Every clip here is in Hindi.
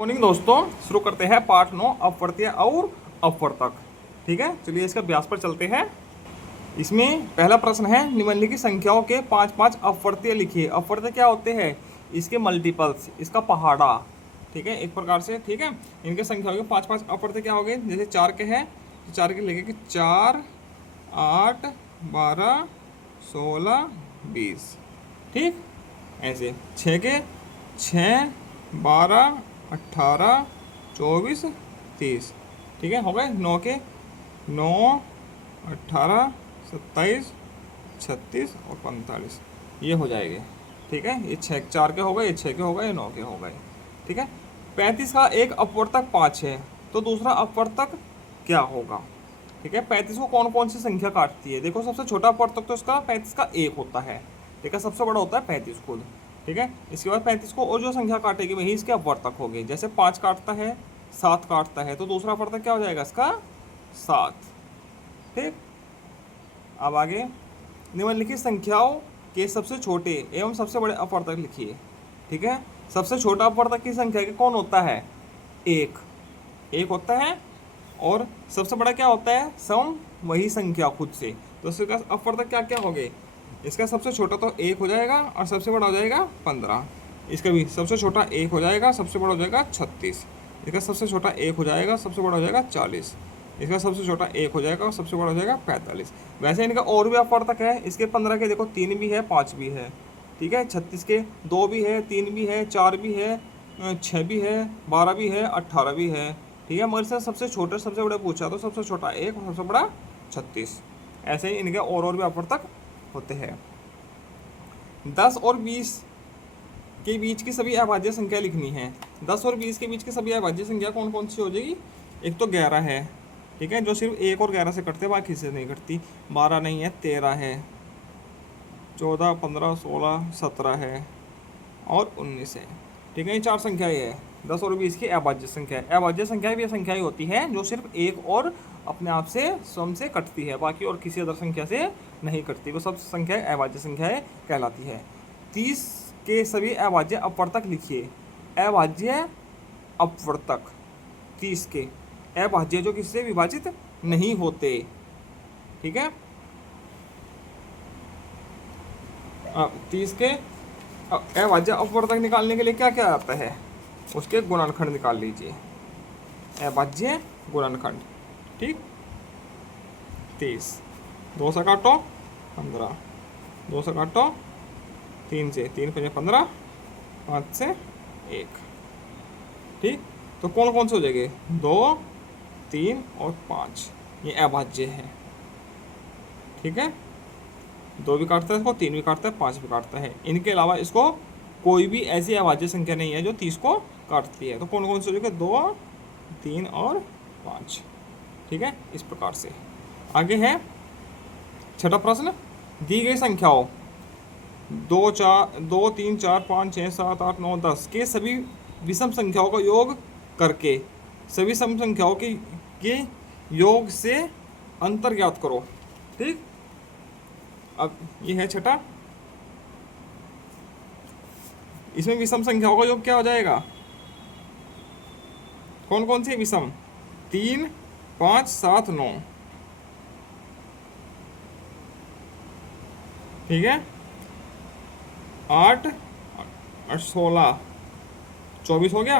मॉर्निंग दोस्तों, शुरू करते हैं पाठ 9 अपवर्तीय और अपवर्तक। ठीक है, चलिए इसका अभ्यास पर चलते हैं। इसमें पहला प्रश्न है, निम्नलिखित संख्याओं के 5-5 अपवर्तीय लिखिए। अपवर्तीय क्या होते हैं? इसके मल्टीपल्स, इसका पहाड़ा। ठीक है, एक प्रकार से। ठीक है, इनके संख्याओं के 5-5 अपवर्तीय क्या हो गए? जैसे 4 के हैं तो 4 के लिखेंगे 4, 8, 12, 16, 20। ठीक, ऐसे 6 के 6, 12, 18, 24, 30। ठीक है, हो गए। 9 के 9, 18, 27, 36 और 45, ये हो जाएंगे। ठीक है, ये 6 4 के हो गए, ये 6 के हो गए, 9 के हो गए। ठीक है, 35 का एक अपवर्तक 5 है, तो दूसरा अपवर्तक क्या होगा? ठीक है, 35 को कौन कौन सी संख्या काटती है? देखो, सबसे छोटा अपवर्तक तो इसका 35 का 1 होता है। ठीक है, सबसे बड़ा होता है 35 खुद। ठीक है, इसके बाद 35 को और जो संख्या काटेगी वही इसके अपवर्तक होगी। जैसे 5 काटता है, 7 काटता है, तो दूसरा अपवर्तक क्या हो जाएगा इसका? 7। ठीक, अब आगे, निम्नलिखित संख्याओं के सबसे छोटे एवं सबसे बड़े अपवर्तक लिखिए। ठीक है, सबसे छोटा अपवर्तक की संख्या के कौन होता है? 1 होता है। और सबसे बड़ा क्या होता है? सम वही संख्या खुद से। तो इसका अपवर्तक क्या क्या हो गए? इसका सबसे छोटा तो 1 हो जाएगा और सबसे बड़ा हो जाएगा 15। इसका भी सबसे छोटा 1 हो जाएगा, सबसे बड़ा हो जाएगा 36। इसका सबसे छोटा 1 हो जाएगा, सबसे बड़ा हो जाएगा 40। इसका सबसे छोटा 1 हो जाएगा और सबसे बड़ा हो जाएगा 45। वैसे इनका और भी अपवर्तक है। इसके 15 के देखो 3 भी है, 5 भी है। ठीक है, 36 के 2 भी है, 3 भी है, 4 भी है, 6 भी है, 12 भी है, 18 भी है। ठीक है, मगर से सबसे छोटे सबसे बड़े पूछा तो सबसे छोटा 1 और सबसे बड़ा 36। ऐसे ही इनके और भी अपवर्तक होते हैं। 10 और 20 के बीच की सभी अभाज्य संख्या लिखनी है। 10 और 20 के बीच की सभी अभाज्य संख्या कौन कौन सी हो जाएगी? एक तो 11 है। ठीक है, जो सिर्फ 1 और 11 से कटते हैं, बाकी से नहीं कटती। 12 नहीं है, 13 है, 14, 15, 16, 17 है और 19 है। ठीक है, ये 4 संख्याएं है 10 और 20 की अभाज्य संख्या। अभाज्य संख्याएं भी संख्याएं होती हैं जो सिर्फ 1 और अपने आप से स्वयं से कटती है, बाकी और किसी अदर संख्या से नहीं कटती। वो सब संख्याएं अभाज्य संख्याएं कहलाती है। 30 के सभी अभाज्य अपवर्तक लिखिए। अभाज्य अपवर्तक 30 के अभाज्य जो किससे विभाजित नहीं होते। ठीक है, 30 के अभाज्य अपवर्तक निकालने के लिए क्या क्या आता है? उसके गुणनखंड निकाल लीजिए। अभाज्य गुणनखंड। ठीक, 30 2 से काटो 15, 2 से काटो 3 से, 3 5 15, 5 से 1। ठीक, तो कौन कौन से हो जाएंगे? 2, 3 और 5, ये अभाज्य है। ठीक है, 2 भी काटता है इसको, 3 भी काटता है, 5 भी काटता है। इनके अलावा इसको कोई भी ऐसी अभाज्य संख्या नहीं है जो 30 को काटती है। तो कौन कौन से हो जाएंगे? 2, 3 और 5। ठीक है, इस प्रकार से। आगे है छठा प्रश्न, दी गई संख्याओं 2 3 4 5 6 7 8 9 10 के सभी विषम संख्याओं का योग करके सभी सम संख्याओं के योग से अंतर ज्ञात करो। ठीक, अब ये है छठा। इसमें विषम संख्याओं का योग क्या हो जाएगा? कौन कौन सी विषम? 3, 5, 7, 9। ठीक है, 8 और 16, 24 हो गया।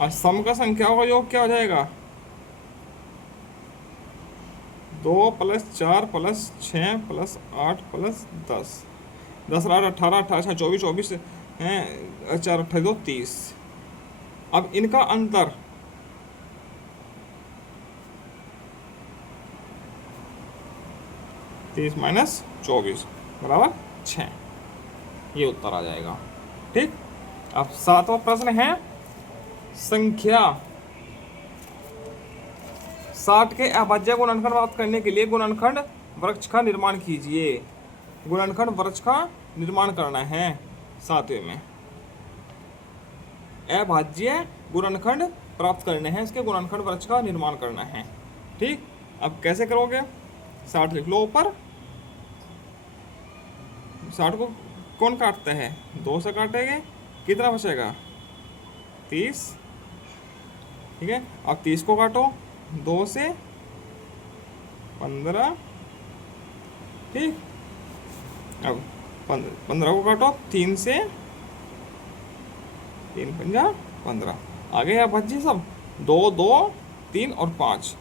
और सम का संख्याओं का योग क्या हो जाएगा? 2 + 4 + 6 + 8 + 10, 10 8 18 18 24 24 हैं, 4 28 30। अब इनका अंतर 30 - 24 बराबर 6, ये उत्तर आ जाएगा। ठीक, अब 7वां प्रश्न है, संख्या 60 के अभाज्य गुणनखंड प्राप्त करने के लिए गुणनखंड वृक्ष का निर्माण कीजिए। गुणनखंड वृक्ष का निर्माण करना है 7वें में। अभाज्य गुणनखंड प्राप्त करने हैं, इसके गुणनखंड वृक्ष का निर्माण करना है। ठीक, अब कैसे करोगे? 60 लिख लो ऊपर। 60 को कौन काटता है? 2 से काटेंगे, कितना बचेगा 30, ठीक है। अब 30 को काटो 2 से 15, ठीक। अब 15 को काटो 3 से, 3 पंजा 15, आगे या बच्चे सब 2 2 3 और 5,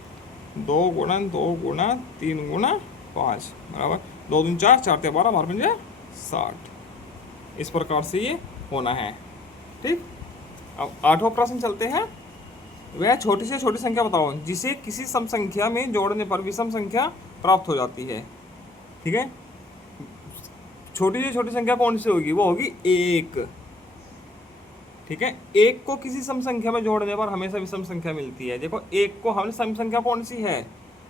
2 गुणा 2 गुणा 3 गुणा 5 बराबर 2 दूनी 4, 4 ते 12, 12 पंजे 60। इस प्रकार से ये होना है, ठीक। अब 8वां प्रश्न चलते हैं। वह छोटी से छोटी संख्या बताओ जिसे किसी सम संख्या में जोड़ने पर विषम संख्या प्राप्त हो जाती है, ठीक है। छोटी से छोटी संख्या कौन सी होगी, वो होगी 1, ठीक है। 1 को किसी सम संख्या में जोड़ने पर हमेशा विषम संख्या मिलती है। देखो 1 को हमें सम संख्या कौन सी है,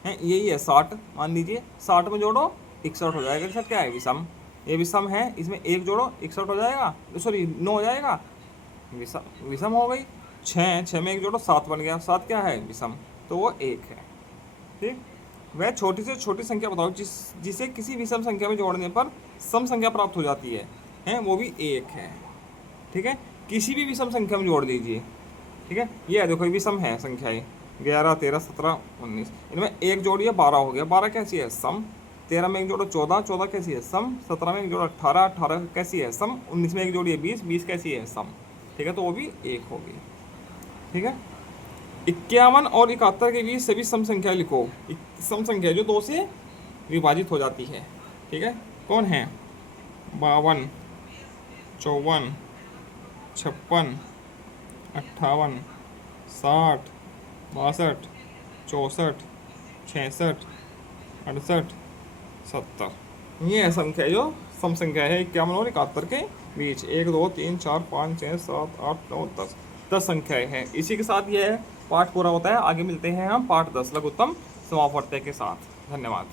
यही है 60, मान लीजिए 60 में जोड़ो 61 हो जाएगा, सर क्या है विषम, ये विषम है। इसमें 1 जोड़ो 61 हो जाएगा, सॉरी 9 हो जाएगा, विषम हो गई। 6 में 1 जोड़ो 7 बन गया, 7 क्या है विषम, तो वो 1 है, ठीक। वह छोटी से छोटी संख्या बताओ जिसे किसी विषम संख्या में जोड़ने पर सम संख्या प्राप्त हो जाती है, वो भी 1 है, ठीक है। किसी भी विषम संख्या में जोड़ दीजिए, ठीक है। ये देखो विषम है संख्याएं 11 13 17 19, इनमें 1 जोड़िए 12 हो गया, 12 कैसी है सम। 13 में 1 जोड़ो 14, 14 कैसी है सम। 17 में 1 जोड़ो 18, 18 कैसी है सम। 19 में 1 जोड़िए 20, 20 कैसी है सम, ठीक है। तो वो भी 1 होगी, ठीक है। 51 और 71 के बीच सभी सम संख्या लिखो। सम संख्या जो 2 से विभाजित हो जाती है, ठीक है। कौन है 52, 54, 56, 58, 60, 62, 64, 66, 68, 70। ये संख्या जो सम संख्या है 51 और 71 के बीच। 1 2 3 4 5 6 7 8 9 10 संख्याएं हैं। इसी के साथ यह पाठ पूरा होता है। आगे मिलते हैं हम पाठ 10 लघुत्तम समापवर्त्य के साथ। धन्यवाद।